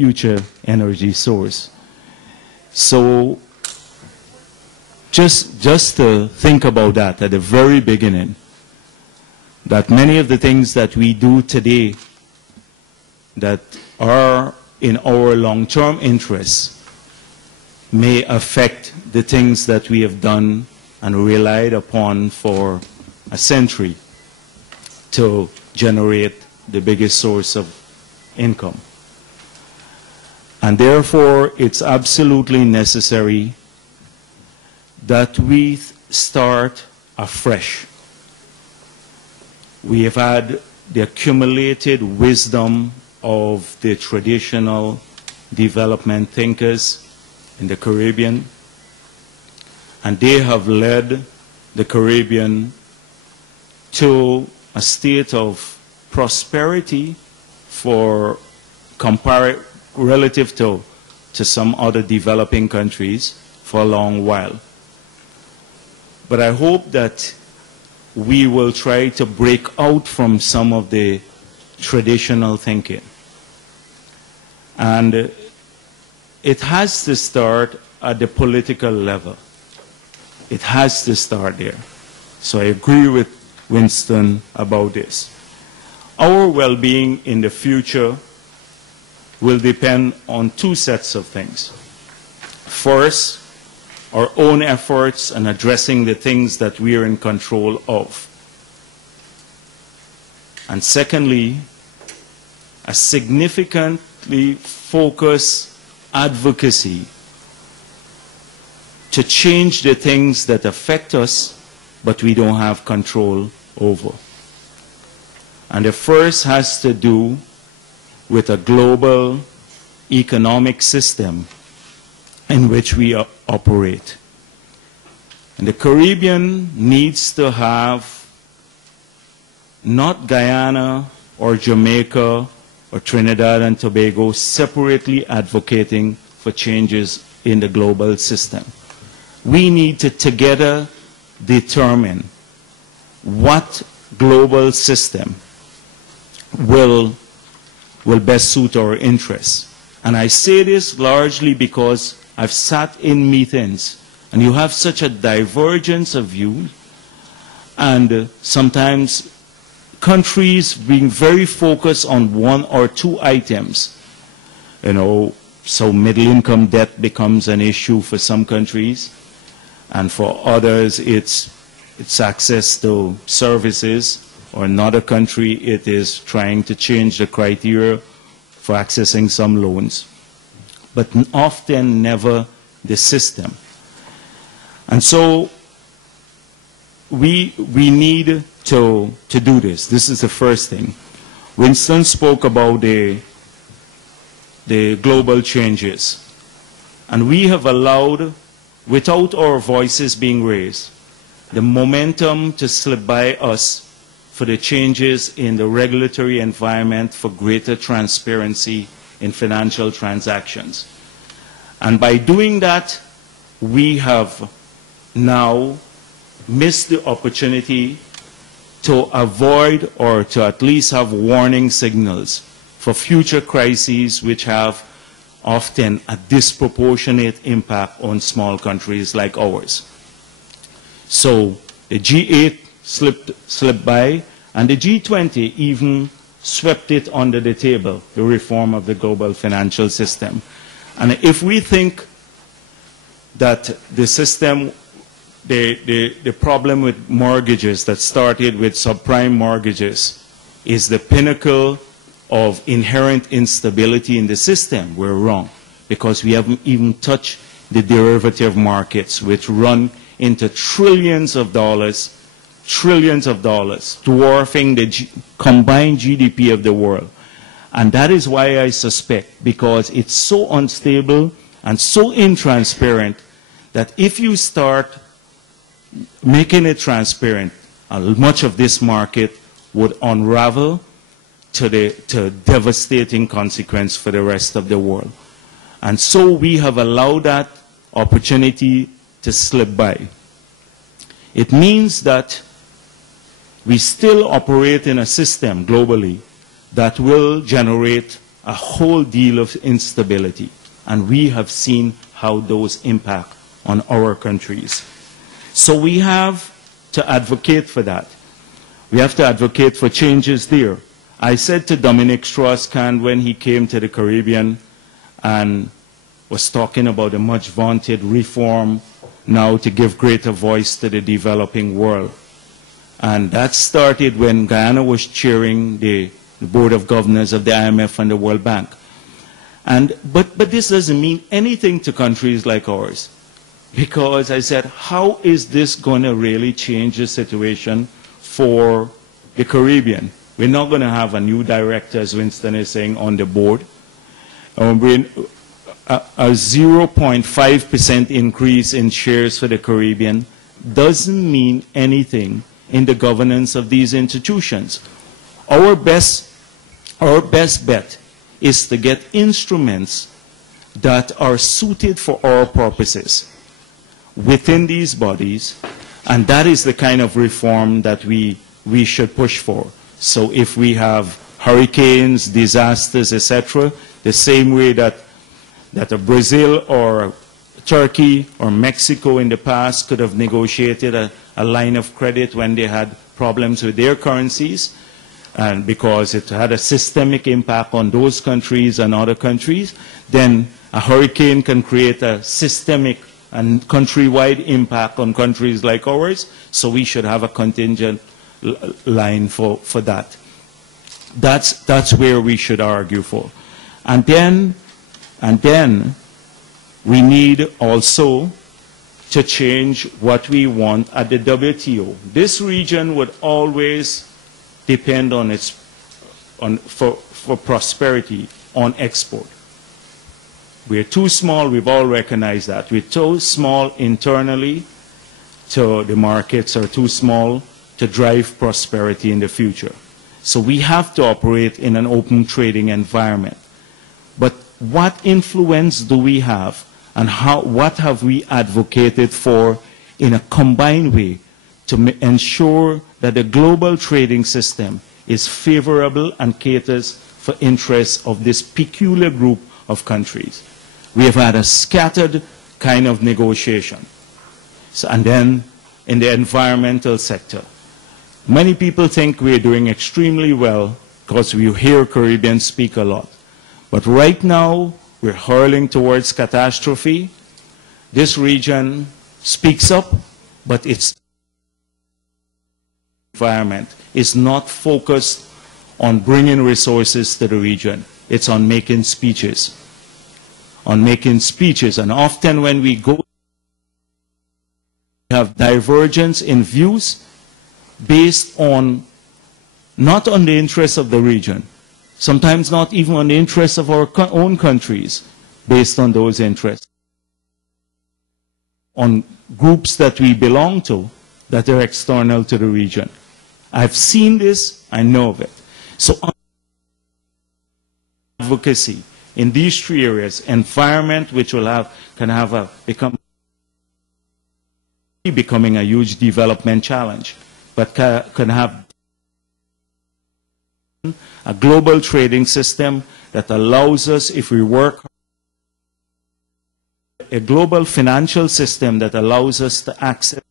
future energy source. So just to think about that at the very beginning, that many of the things that we do today that are in our long-term interests may affect the things that we have done and relied upon for a century to generate the biggest source of income. And therefore, it's absolutely necessary that we start afresh. We have had the accumulated wisdom of the traditional development thinkers in the Caribbean, and they have led the Caribbean to a state of prosperity for relative to some other developing countries for a long while. But I hope that we will try to break out from some of the traditional thinking. And it has to start at the political level. It has to start there. So I agree with Winston about this. Our well-being in the future will depend on two sets of things. First, our own efforts in addressing the things that we are in control of. And secondly, a significantly focused advocacy to change the things that affect us but we don't have control over. And the first has to do with a global economic system in which we operate. And the Caribbean needs to have not Guyana or Jamaica or Trinidad and Tobago separately advocating for changes in the global system. We need to together determine what global system will best suit our interests. And I say this largely because I've sat in meetings and you have such a divergence of view, and sometimes countries being very focused on one or two items. You know, so middle-income debt becomes an issue for some countries, and for others it's access to services, or another country it is trying to change the criteria for accessing some loans, but often never the system. And so we need to do this. This is the first thing. Winston spoke about the global changes. And we have allowed, without our voices being raised, the momentum to slip by us for the changes in the regulatory environment for greater transparency in financial transactions. And by doing that, we have now missed the opportunity to avoid or to at least have warning signals for future crises which have often a disproportionate impact on small countries like ours. So the G8 slipped by, and the G20 even swept it under the table, the reform of the global financial system. And if we think that the system, the problem with mortgages that started with subprime mortgages is the pinnacle of inherent instability in the system, we're wrong, because we haven't even touched the derivative markets, which run into trillions of dollars, dwarfing the combined GDP of the world. And that is why I suspect, because it's so unstable and so intransparent, that if you start making it transparent, much of this market would unravel to devastating consequence for the rest of the world. And so we have allowed that opportunity to slip by. It means that we still operate in a system globally that will generate a whole deal of instability. And we have seen how those impact on our countries. So we have to advocate for that. We have to advocate for changes there. I said to Dominic Strauss-Kahn when he came to the Caribbean and was talking about a much vaunted reform now to give greater voice to the developing world. And that started when Guyana was chairing the Board of Governors of the IMF and the World Bank. But this doesn't mean anything to countries like ours. Because I said, how is this going to really change the situation for the Caribbean? We're not going to have a new director, as Winston is saying, on the board. A 0.5% increase in shares for the Caribbean doesn't mean anything in the governance of these institutions. Our best bet is to get instruments that are suited for our purposes within these bodies, and that is the kind of reform that we should push for. So if we have hurricanes, disasters, etc., the same way that a Brazil or Turkey or Mexico in the past could have negotiated a line of credit when they had problems with their currencies, and because it had a systemic impact on those countries and other countries, then a hurricane can create a systemic and countrywide impact on countries like ours, so we should have a contingent line for that. That's where we should argue for. And then we need also to change what we want at the WTO. This region would always depend on for prosperity on export. We're too small, we've all recognized that. We're too small internally, so the markets are too small to drive prosperity in the future. So we have to operate in an open trading environment. But what influence do we have, and what have we advocated for in a combined way to ensure that the global trading system is favorable and caters for interests of this peculiar group of countries? We have had a scattered kind of negotiation. So, and then in the environmental sector, many people think we're doing extremely well because we hear Caribbeans speak a lot. But right now, we're hurling towards catastrophe. This region speaks up, but its environment is not focused on bringing resources to the region. It's on making speeches. And often when we go, we have divergence in views based on, not on the interests of the region, sometimes not even on the interests of our own countries, based on those interests, on groups that we belong to that are external to the region. I've seen this, I know of it. So advocacy in these three areas, environment, which will becoming a huge development challenge, but can have a global trading system that allows us, if we work, a global financial system that allows us to access,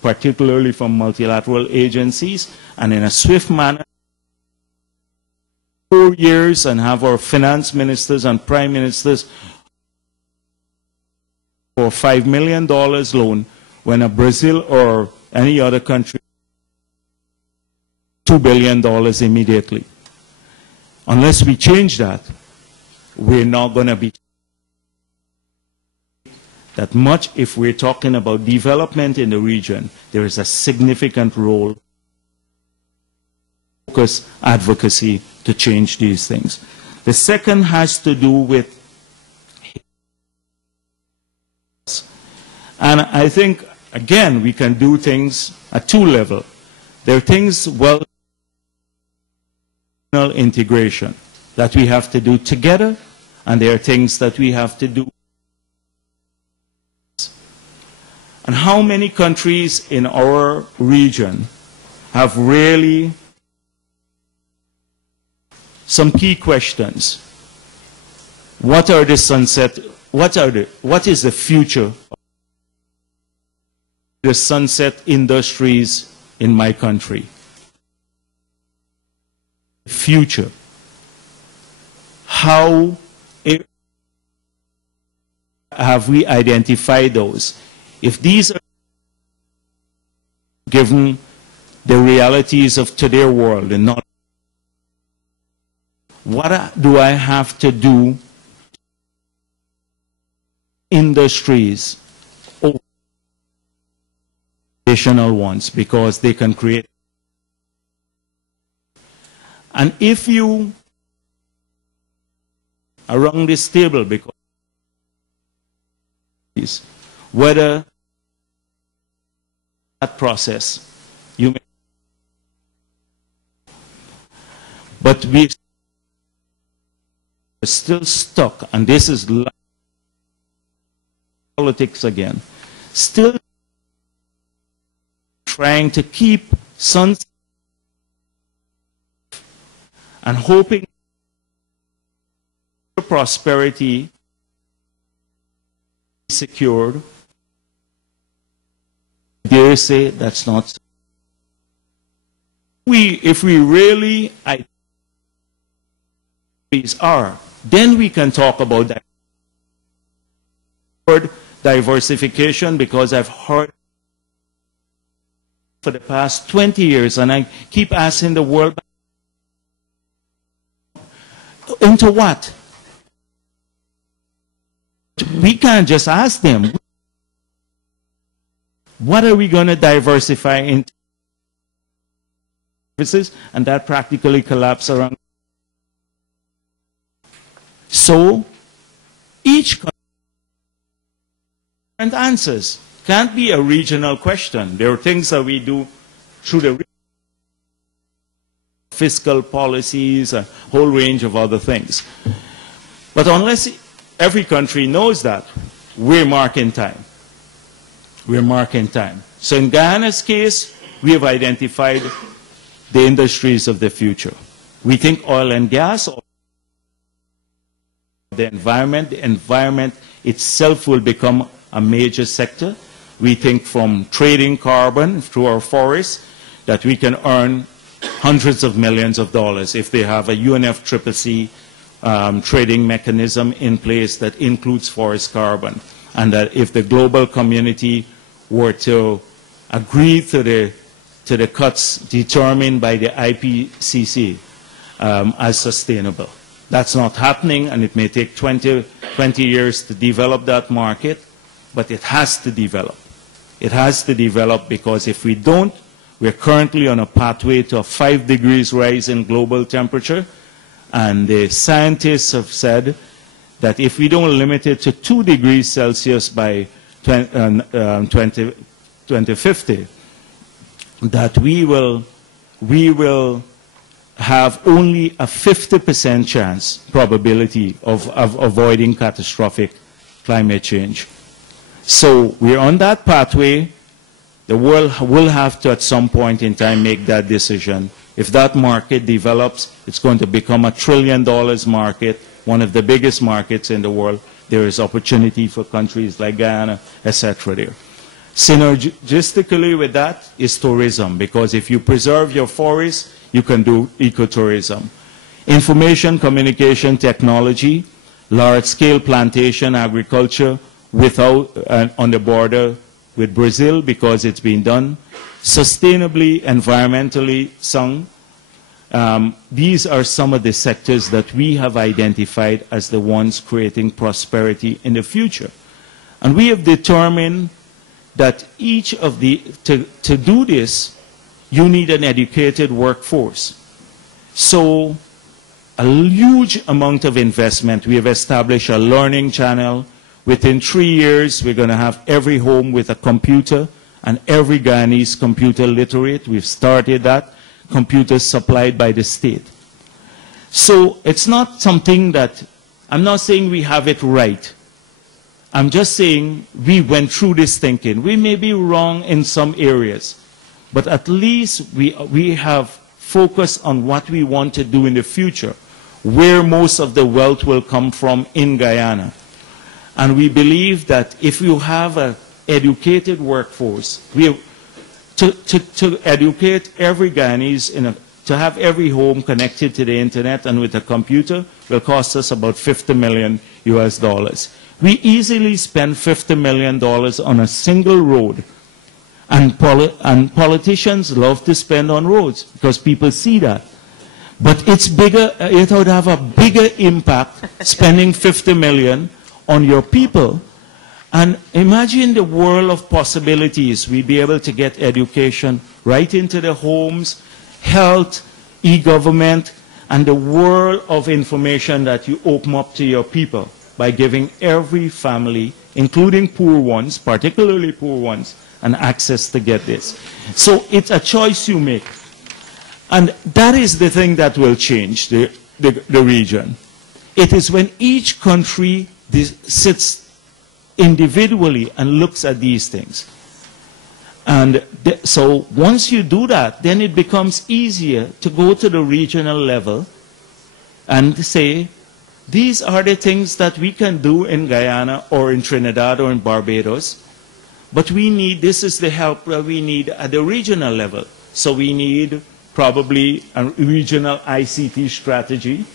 particularly from multilateral agencies, and in a swift manner, 4 years, and have our finance ministers and prime ministers for $5 million loan, when a Brazil or any other country, $2 billion immediately. Unless we change that, we're not going to be that much. If we're talking about development in the region, there is a significant role, focus, advocacy to change these things. The second has to do with, and I think, again, we can do things at two levels. There are things, well, integration that we have to do together, and there are things that we have to do. And how many countries in our region have really some key questions. What are the sunset, what is the future of the sunset industries in my country? Future. How have we identified those? If these are given the realities of today's world and not, what do I have to do industries or additional ones, because they can create. And if you around this table, because whether that process you may, but we are still stuck, and this is politics again, still trying to keep sunset and hoping prosperity is secured. Dare say that's not so. If we really are, then we can talk about that. Diversification, because I've heard for the past 20 years, and I keep asking the world, into what? We can't just ask them, what are we going to diversify into? Services, and that practically collapsed around. So each country has different answers. Can't be a regional question. There are things that we do through the fiscal policies, a whole range of other things. But unless every country knows that, we're marking time. We're marking time. So in Guyana's case, we have identified the industries of the future. We think oil and gas, the environment itself will become a major sector. We think from trading carbon through our forests that we can earn hundreds of millions of dollars if they have a UNFCCC trading mechanism in place that includes forest carbon, and that if the global community were to agree to the cuts determined by the IPCC as sustainable. That's not happening, and it may take 20 years to develop that market, but it has to develop. It has to develop, because if we don't, we're currently on a pathway to a 5 degrees rise in global temperature, and the scientists have said that if we don't limit it to 2 degrees Celsius by 2050, that we will have only a 50% chance probability of avoiding catastrophic climate change. So we're on that pathway. The world will have to, at some point in time, make that decision. If that market develops, it's going to become a $1 trillion market, one of the biggest markets in the world. There is opportunity for countries like Guyana, etc. there. Synergistically with that is tourism, because if you preserve your forests, you can do ecotourism. Information, communication, technology, large-scale plantation agriculture without on the border with Brazil, because it's been done sustainably, environmentally sound. These are some of the sectors that we have identified as the ones creating prosperity in the future. And we have determined that each of the, to do this, you need an educated workforce. So a huge amount of investment. We have established a learning channel. Within 3 years, we're going to have every home with a computer, and every Guyanese computer literate. We've started that. Computers supplied by the state. So it's not something that, I'm not saying we have it right. I'm just saying we went through this thinking. We may be wrong in some areas, but at least we have focused on what we want to do in the future, where most of the wealth will come from in Guyana. And we believe that if you have an educated workforce, to educate every Guyanese, to have every home connected to the internet and with a computer will cost us about $50 million US. We easily spend $50 million on a single road. And politicians love to spend on roads because people see that. But it's bigger, it would have a bigger impact spending $50 million on your people. And imagine the world of possibilities. We'd be able to get education right into the homes, health, e-government, and the world of information that you open up to your people by giving every family, including poor ones, particularly poor ones, an access to get this. So it's a choice you make. And that is the thing that will change the region. It is when each country sits individually and looks at these things. And so once you do that, then it becomes easier to go to the regional level and say, these are the things that we can do in Guyana or in Trinidad or in Barbados, but we need, this is the help that we need at the regional level. So we need probably a regional ICT strategy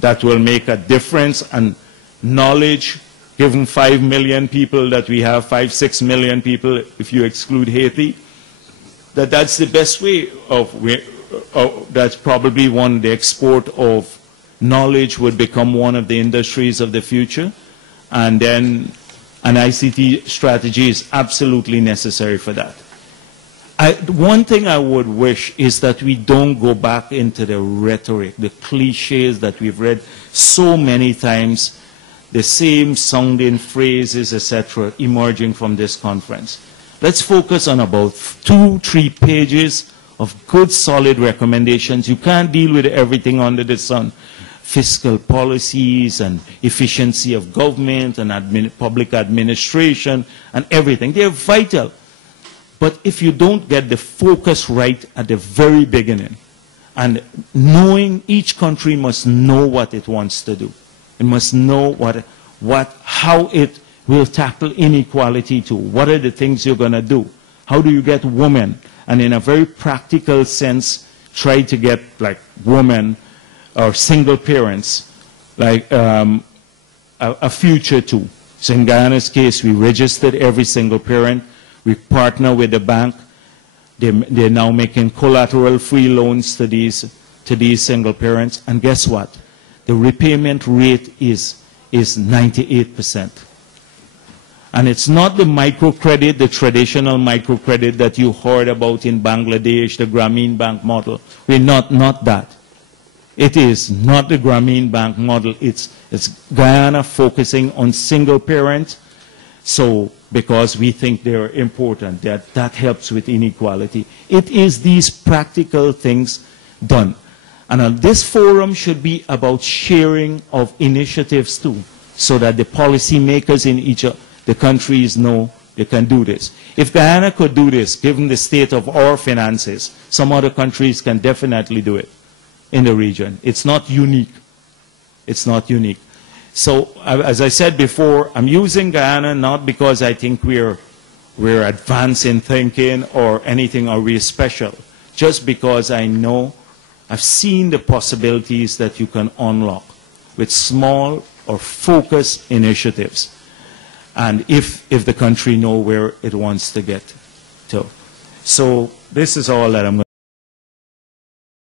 that will make a difference, and knowledge, given 5 million people that we have, 6 million people if you exclude Haiti, that's the best way of, that's probably one, the export of knowledge would become one of the industries of the future, and then an ICT strategy is absolutely necessary for that. One thing I would wish is that we don't go back into the rhetoric, the cliches that we've read so many times, the same sounding phrases, etc., emerging from this conference. Let's focus on about 2-3 pages of good, solid recommendations. You can't deal with everything under the sun. Fiscal policies and efficiency of government and public administration and everything. They're vital. But if you don't get the focus right at the very beginning, and knowing each country must know what it wants to do. It must know how it will tackle inequality too. What are the things you're going to do? How do you get women? And in a very practical sense, try to get like women or single parents, like a future too. So in Guyana's case, we registered every single parent. We partner with the bank. They're now making collateral-free loans to these single parents. And guess what? The repayment rate is 98%. And it's not the microcredit, the traditional microcredit that you heard about in Bangladesh, the Grameen Bank model. We're not that. It is not the Grameen Bank model. It's Guyana focusing on single parent. So, because we think they're important, that helps with inequality. It is these practical things done. And this forum should be about sharing of initiatives too, so that the policymakers in each of the countries know they can do this. If Guyana could do this, given the state of our finances, some other countries can definitely do it in the region. It's not unique. It's not unique. So, as I said before, I'm using Guyana not because I think we're advanced in thinking or anything, or we're special, just because I know I've seen the possibilities that you can unlock with small or focused initiatives, and if the country knows where it wants to get to. So this is all that I'm going to